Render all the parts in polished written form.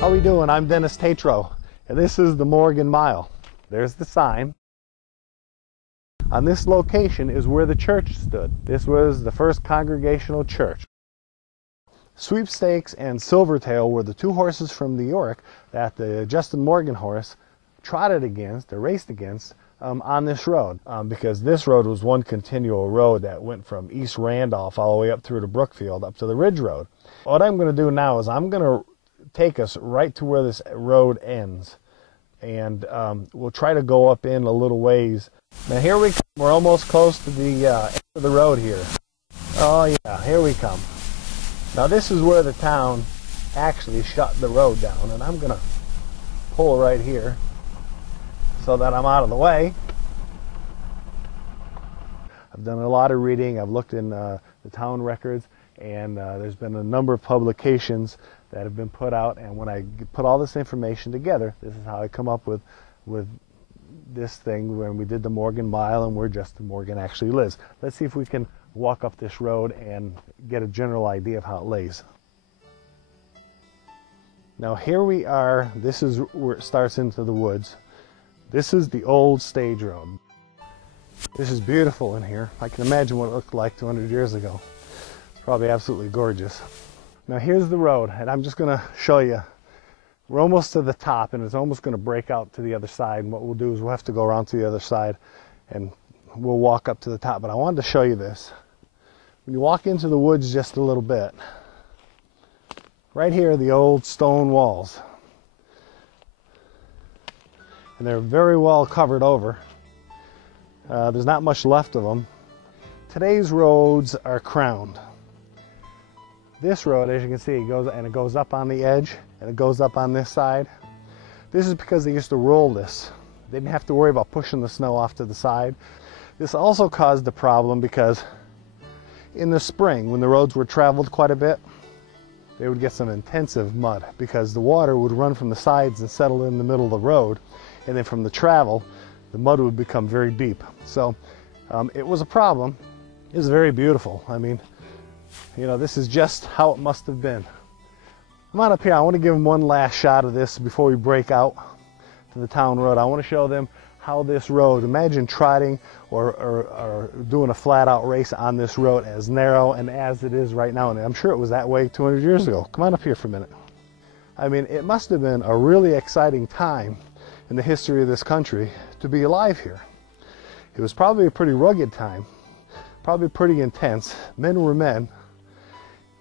How we doing? I'm Dennis Tatro, and this is the Morgan Mile. There's the sign. On this location is where the church stood. This was the first congregational church. Sweepstakes and Silvertail were the two horses from New York that the Justin Morgan horse trotted against, or raced against, on this road, because this road was one continual road that went from East Randolph all the way up through to Brookfield, up to the Ridge Road. What I'm going to do now is I'm going to take us right to where this road ends, and we'll try to go up in a little ways. Now here we come. We're almost close to the end of the road here. Oh yeah, here we come. Now this is where the town actually shut the road down, and I'm going to pull right here so that I'm out of the way. I've done a lot of reading. I've looked in the town records, and there's been a number of publications that have been put out, and when I put all this information together, this is how I come up with this thing when we did the Morgan Mile and where Justin Morgan actually lives. Let's see if we can walk up this road and get a general idea of how it lays. Now here we are. This is where it starts into the woods. This is the old stage road. This is beautiful in here. I can imagine what it looked like 200 years ago. It's probably absolutely gorgeous. Now here's the road, and I'm just going to show you. We're almost to the top, and it's almost going to break out to the other side, and what we'll do is we'll have to go around to the other side and we'll walk up to the top. But I wanted to show you this. When you walk into the woods just a little bit, right here are the old stone walls, and they're very well covered over. There's not much left of them. Today's roads are crowned. This road, as you can see, it goes up on the edge, and it goes up on this side. This is because they used to roll this. They didn't have to worry about pushing the snow off to the side. This also caused a problem because in the spring, when the roads were traveled quite a bit, they would get some intensive mud because the water would run from the sides and settle in the middle of the road, and then from the travel, the mud would become very deep. So it was a problem. It was very beautiful. I mean, you know, this is just how it must have been. Come on up here. I want to give them one last shot of this before we break out to the town road. I want to show them how this road, imagine trotting or doing a flat-out race on this road as narrow and as it is right now. And I'm sure it was that way 200 years ago. Come on up here for a minute. I mean, it must have been a really exciting time in the history of this country to be alive here. It was probably a pretty rugged time, probably pretty intense. Men were men,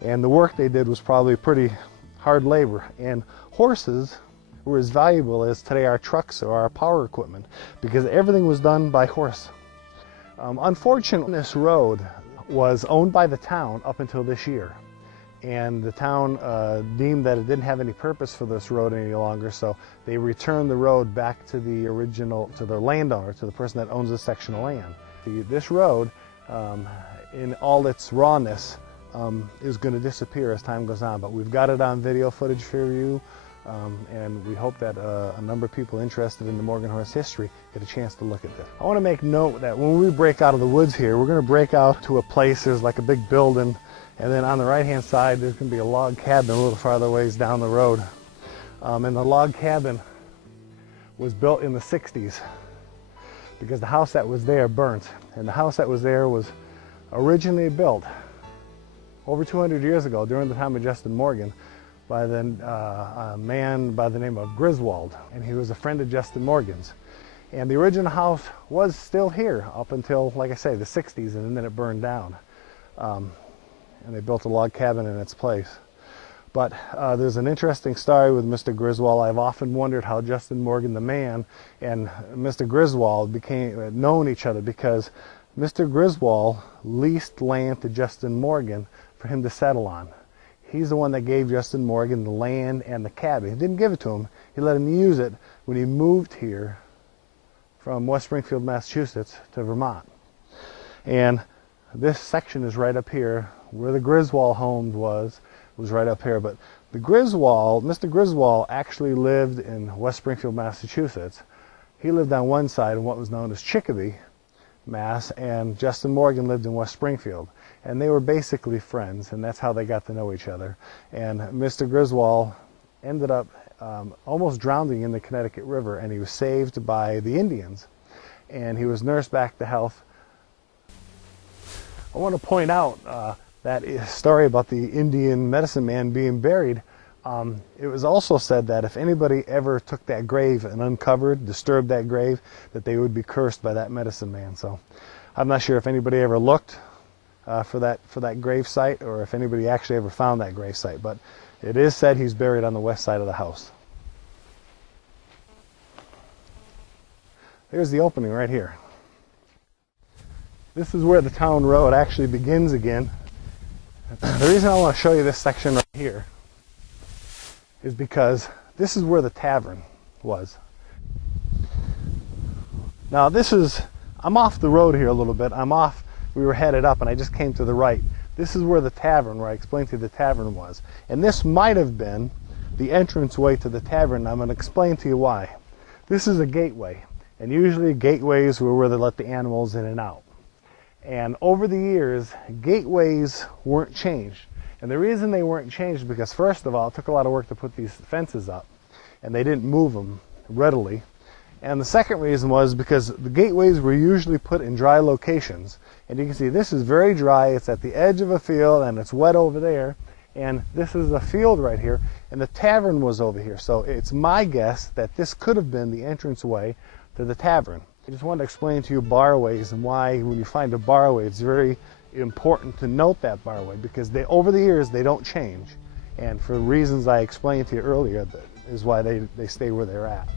and the work they did was probably pretty hard labor. And horses were as valuable as today our trucks or our power equipment, because everything was done by horse. Unfortunately, this road was owned by the town up until this year, and the town deemed that it didn't have any purpose for this road any longer, so they returned the road back to the original, to the landowner, to the person that owns this section of land. This road, in all its rawness, is going to disappear as time goes on, but we've got it on video footage for you, and we hope that a number of people interested in the Morgan horse history get a chance to look at this. I want to make note that when we break out of the woods here, we're going to break out to a place, there's like a big building, and then on the right hand side there's going to be a log cabin a little farther ways down the road. And the log cabin was built in the 60s because the house that was there burnt, and the house that was there was originally built over 200 years ago during the time of Justin Morgan by a man by the name of Griswold, and he was a friend of Justin Morgan's. And the original house was still here up until, like I say, the 60s, and then it burned down. And they built a log cabin in its place. But there's an interesting story with Mr. Griswold. I've often wondered how Justin Morgan the man and Mr. Griswold became known each other, because Mr. Griswold leased land to Justin Morgan for him to settle on. He's the one that gave Justin Morgan the land and the cabin. He didn't give it to him. He let him use it when he moved here from West Springfield, Massachusetts to Vermont. And this section is right up here. Where the Griswold home was right up here. But the Griswold, Mr. Griswold actually lived in West Springfield, Massachusetts. He lived on one side in what was known as Chicopee, Mass, and Justin Morgan lived in West Springfield. And they were basically friends, and that's how they got to know each other. And Mr. Griswold ended up almost drowning in the Connecticut River, and he was saved by the Indians, and he was nursed back to health. I want to point out that story about the Indian medicine man being buried. It was also said that if anybody ever took that grave and uncovered, disturbed that grave, that they would be cursed by that medicine man. So I'm not sure if anybody ever looked for that grave site, or if anybody actually ever found that grave site, but it is said he's buried on the west side of the house. There's the opening right here. This is where the town road actually begins again. The reason I want to show you this section right here is because this is where the tavern was. Now I'm off the road here a little bit. We were headed up and I just came to the right. This is where the tavern, where I explained to you the tavern was. And this might have been the entranceway to the tavern. I'm going to explain to you why. This is a gateway, and usually gateways were where they let the animals in and out. And over the years, gateways weren't changed. And the reason they weren't changed is because, first of all, it took a lot of work to put these fences up, and they didn't move them readily. And the second reason was because the gateways were usually put in dry locations. And you can see this is very dry. It's at the edge of a field, and it's wet over there. And this is a field right here, and the tavern was over here. So it's my guess that this could have been the entranceway to the tavern. I just wanted to explain to you barways and why, when you find a barway, it's very important to note that barway, because over the years they don't change. And for reasons I explained to you earlier, that is why they stay where they're at.